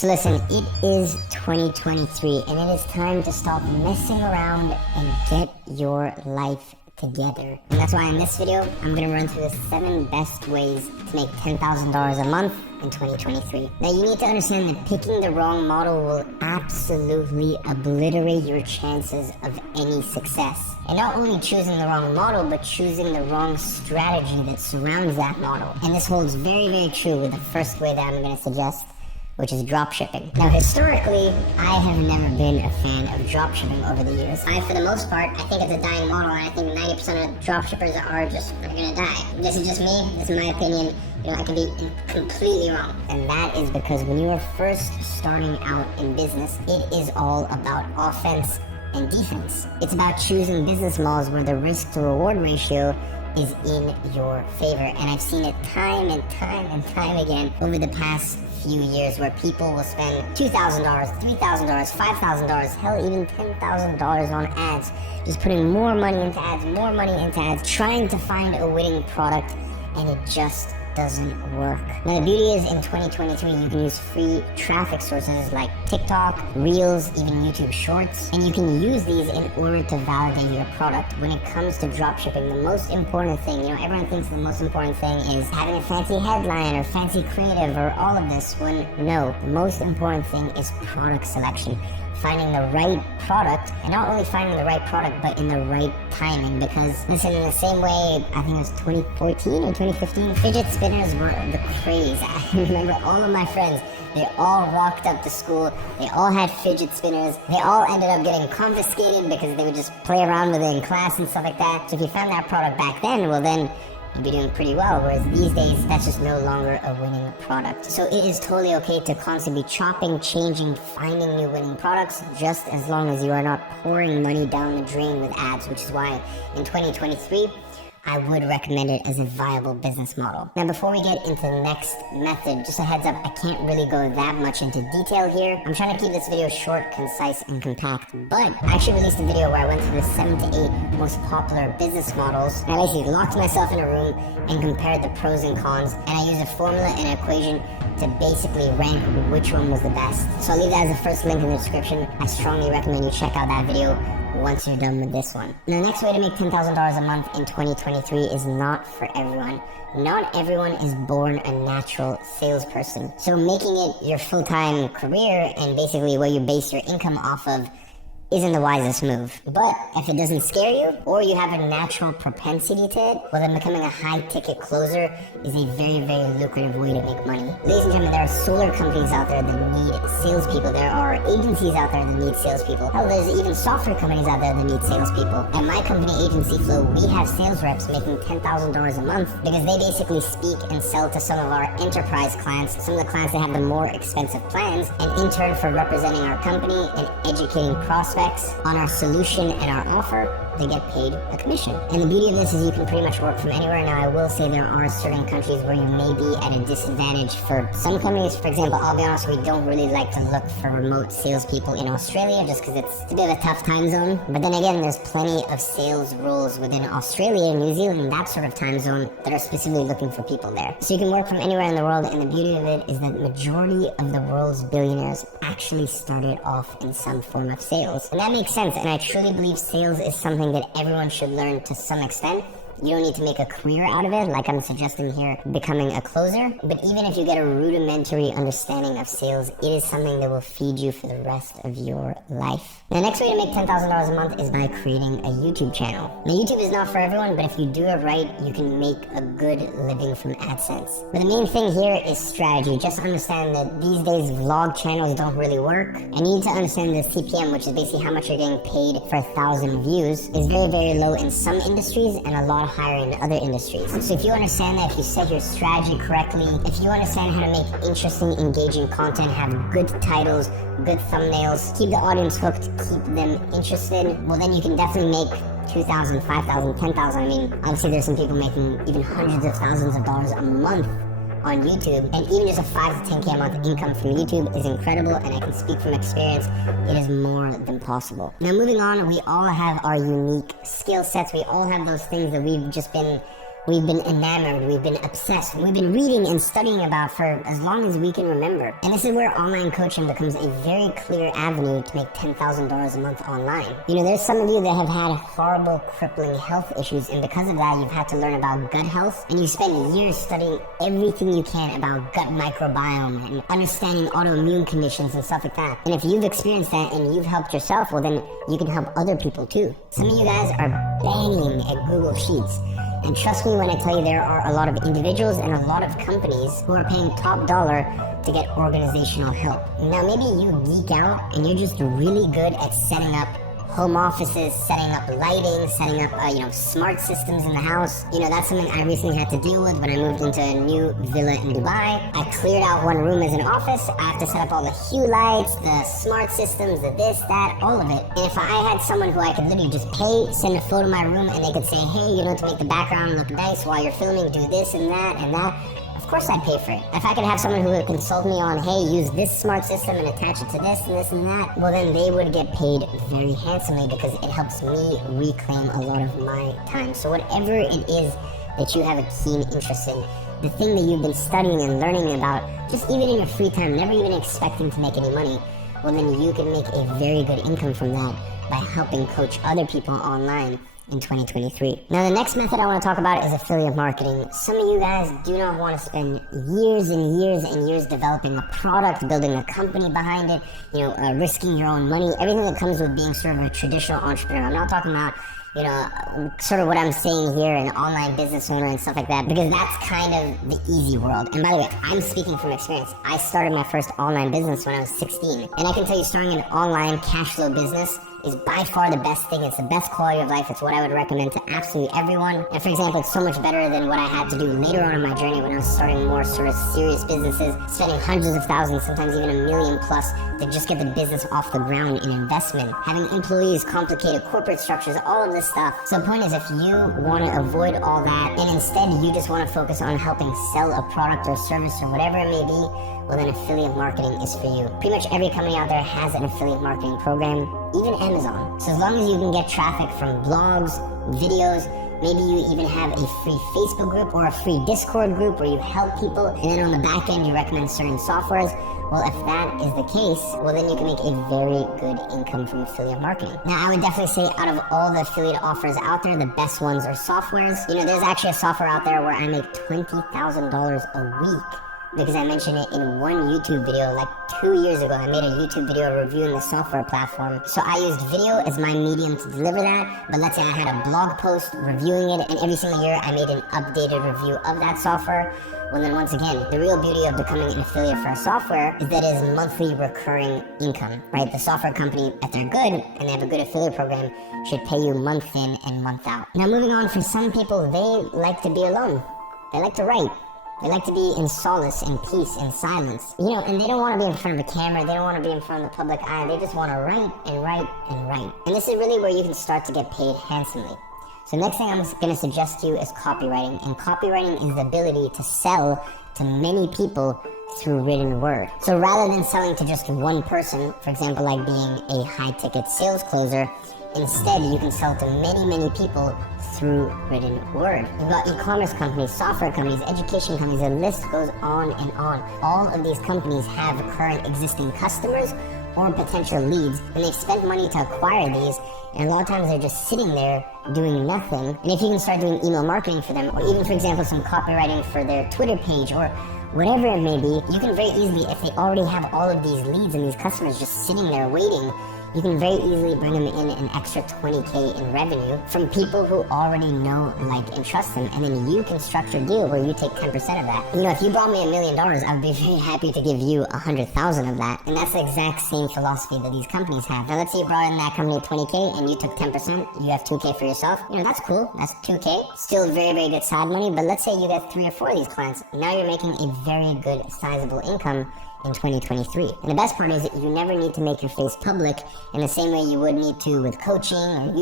So listen, it is 2023 and it is time to stop messing around and get your life together. And that's why in this video, I'm going to run through the 7 best ways to make $10,000 a month in 2023. Now you need to understand that picking the wrong model will absolutely obliterate your chances of any success. And not only choosing the wrong model, but choosing the wrong strategy that surrounds that model. And this holds very, very true with the first way that I'm going to suggest, which is dropshipping. Now, historically, I have never been a fan of dropshipping over the years. For the most part, I think it's a dying model, and I think 90% of dropshippers are gonna die. This is just me, this is my opinion. I can be completely wrong. And that is because when you are first starting out in business, it is all about offense and defense. It's about choosing business models where the risk to reward ratio is in your favor. And I've seen it time and time again over the past few years where people will spend $2,000, $3,000, $5,000, hell, even $10,000 on ads, just putting more money into ads, trying to find a winning product, and it just doesn't work. Now the beauty is in 2023 you can use free traffic sources like TikTok, Reels, even YouTube Shorts, and you can use these in order to validate your product. When it comes to dropshipping, the most important thing, everyone thinks the most important thing is having a fancy headline or fancy creative or all of this, when no, the most important thing is product selection. Finding the right product, and not only finding the right product, but in the right timing. Because listen, in the same way, I think it was 2014 or 2015, fidget spinners were the craze. I remember all of my friends, they all rocked up to school, they all had fidget spinners, they all ended up getting confiscated because they would just play around with it in class and stuff like that. So if you found that product back then, well then, you'd be doing pretty well, whereas these days, that's just no longer a winning product. So it is totally okay to constantly be chopping, changing, finding new winning products, just as long as you are not pouring money down the drain with ads, which is why in 2023, I would recommend it as a viable business model. Now, before we get into the next method, just a heads up, I can't really go that much into detail here. I'm trying to keep this video short, concise, and compact, but I actually released a video where I went through the 7 to 8 most popular business models. I basically locked myself in a room and compared the pros and cons, and I used a formula and an equation to basically rank which one was the best. So I'll leave that as the first link in the description. I strongly recommend you check out that video once you're done with this one. Now, the next way to make $10,000 a month in 2023 is not for everyone. Not everyone is born a natural salesperson. So making it your full-time career and basically where you base your income off of isn't the wisest move. But if it doesn't scare you, or you have a natural propensity to it, well then becoming a high-ticket closer is a very, very lucrative way to make money. Ladies and gentlemen, there are solar companies out there that need salespeople. There are agencies out there that need salespeople. Hell, there's even software companies out there that need salespeople. At my company, Agency Flow, we have sales reps making $10,000 a month because they basically speak and sell to some of our enterprise clients, some of the clients that have the more expensive plans, and in turn for representing our company and educating prospects on our solution and our offer, they get paid a commission. And the beauty of this is you can pretty much work from anywhere. Now, I will say there are certain countries where you may be at a disadvantage. For some companies, for example, I'll be honest, we don't really like to look for remote salespeople in Australia just because it's a bit of a tough time zone. But then again, there's plenty of sales roles within Australia, New Zealand, that sort of time zone that are specifically looking for people there. So you can work from anywhere in the world, and the beauty of it is that the majority of the world's billionaires actually started off in some form of sales. And that makes sense, and I truly believe sales is something that everyone should learn to some extent. You don't need to make a career out of it, like I'm suggesting here, becoming a closer. But even if you get a rudimentary understanding of sales, it is something that will feed you for the rest of your life. The next way to make $10,000 a month is by creating a YouTube channel. Now, YouTube is not for everyone, but if you do it right, you can make a good living from AdSense. But the main thing here is strategy. Just understand that these days vlog channels don't really work, and you need to understand the CPM, which is basically how much you're getting paid for 1,000 views, is very, very low in some industries and a lot higher in other industries. So if you understand that, if you set your strategy correctly, if you understand how to make interesting, engaging content, have good titles, good thumbnails, keep the audience hooked, keep them interested, well then you can definitely make $2,000, $5,000, $10,000. I mean, obviously there's some people making even hundreds of thousands of dollars a month on YouTube, and even just a 5 to 10K a month income from YouTube is incredible, and I can speak from experience, it is more than possible. Now moving on, we all have our unique skill sets, we all have those things that we've we've been enamored, we've been obsessed, we've been reading and studying about for as long as we can remember. And this is where online coaching becomes a very clear avenue to make $10,000 a month online. You know, there's some of you that have had horrible, crippling health issues, and because of that, you've had to learn about gut health, and you spend years studying everything you can about gut microbiome and understanding autoimmune conditions and stuff like that. And if you've experienced that and you've helped yourself, well then you can help other people too. Some of you guys are banging at Google Sheets. And trust me when I tell you there are a lot of individuals and a lot of companies who are paying top dollar to get organizational help. Now maybe you geek out and you're just really good at setting up home offices, setting up lighting, setting up smart systems in the house. You know, that's something I recently had to deal with when I moved into a new villa in Dubai. I cleared out one room as an office. I have to set up all the hue lights, the smart systems, the this, that, all of it. And if I had someone who I could literally just pay, send a photo of my room, and they could say, hey, to make the background look nice while you're filming, do this and that and that, of course I'd pay for it. If I could have someone who would consult me on, hey, use this smart system and attach it to this and this and that, well then they would get paid very handsomely because it helps me reclaim a lot of my time. So whatever it is that you have a keen interest in, the thing that you've been studying and learning about, just even in your free time, never even expecting to make any money, well then you can make a very good income from that by helping coach other people online in 2023. Now the next method I want to talk about is affiliate marketing. Some of you guys do not want to spend years and years and years developing a product, building a company behind it, risking your own money, everything that comes with being sort of a traditional entrepreneur. I'm not talking about sort of what I'm saying here, an online business owner and stuff like that, because that's kind of the easy world. And by the way, I'm speaking from experience. I started my first online business when I was 16. And I can tell you starting an online cash flow business is by far the best thing. It's the best quality of life. It's what I would recommend to absolutely everyone. And for example, it's so much better than what I had to do later on in my journey when I was starting more sort of serious businesses, spending hundreds of thousands, sometimes even $1 million plus to just get the business off the ground in investment, having employees, complicated corporate structures, all of this stuff. So the point is, if you want to avoid all that and instead you just want to focus on helping sell a product or service or whatever it may be, well then affiliate marketing is for you. Pretty much every company out there has an affiliate marketing program, even Amazon. So as long as you can get traffic from blogs, videos, maybe you even have a free Facebook group or a free Discord group where you help people, and then on the back end you recommend certain softwares. Well, if that is the case, well then you can make a very good income from affiliate marketing. Now, I would definitely say out of all the affiliate offers out there, the best ones are softwares. There's actually a software out there where I make $20,000 a week because I mentioned it in one YouTube video like 2 years ago. I made a YouTube video reviewing the software platform. So I used video as my medium to deliver that. But let's say I had a blog post reviewing it, and every single year I made an updated review of that software. Well then once again, the real beauty of becoming an affiliate for a software is that it is monthly recurring income, right? The software company, if they're good and they have a good affiliate program, should pay you month in and month out. Now moving on, for some people, they like to be alone. They like to write. They like to be in solace and peace and silence. And they don't want to be in front of a camera. They don't want to be in front of the public eye. They just want to write and write and write. And this is really where you can start to get paid handsomely. So next thing I'm going to suggest to you is copywriting. And copywriting is the ability to sell to many people through written word. So rather than selling to just one person, for example, like being a high-ticket sales closer, instead you can sell to many, many people through written word. You've got e-commerce companies, software companies, education companies, the list goes on and on. All of these companies have current existing customers or potential leads, and they've spent money to acquire these, and a lot of times they're just sitting there doing nothing. And if you can start doing email marketing for them, or even for example some copywriting for their Twitter page or whatever it may be, you can very easily, if they already have all of these leads and these customers just sitting there waiting, you can very easily bring them in an extra $20K in revenue from people who already know, like, and trust them. And then you can structure a deal where you take 10% of that. If you brought me $1 million, I would be very happy to give you 100,000 of that. And that's the exact same philosophy that these companies have. Now, let's say you brought in that company at 20K and you took 10%, you have 2K for yourself. That's cool. That's 2K. Still very, very good side money. But let's say you get 3 or 4 of these clients. Now you're making a very good, sizable income in 2023. And the best part is that you never need to make your face public in the same way you would need to with coaching or